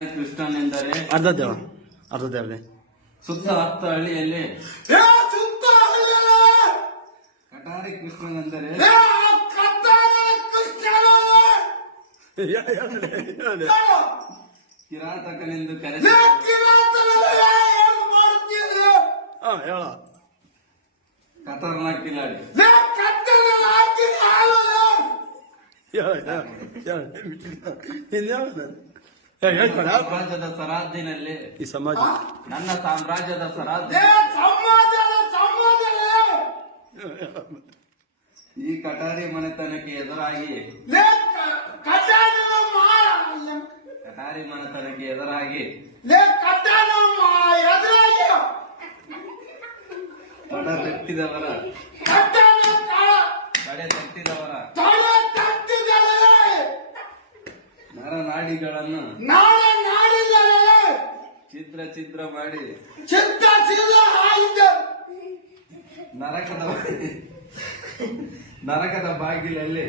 ಕೃಷ್ಣನೆಂದರೆ ಅರ್ಧ ದೇವ್ರೆ ಸುತ್ತ 10 ಹಳ್ಳಿಯಲ್ಲಿ ಕಟಾರಿ ಕೃಷ್ಣನೆಂದರೆ ಕಿರಾತಕನೆಂದು ಕರೆಸಿ ಖತರ್ನಾಕ್ ಕಿಲಾಡಿ ಸಾಮ್ರಾಜ್ಯದ ಸರಾದಿನಲ್ಲಿ ಈ ಸಮಾಜ ನನ್ನ ಸಾಮ್ರಾಜ್ಯದ ಸರಾದಿ ಈ ಕಟಾರಿ ಮನೆತನಕ್ಕೆ ಎದುರಾಗಿ ತಡೆ ತಟ್ಟಿದವರ ನರನಾಡಿಗಳನ್ನು ಛಿದ್ರ ಮಾಡಿ ನರಕದ ಬಾಗಿಲಲ್ಲಿ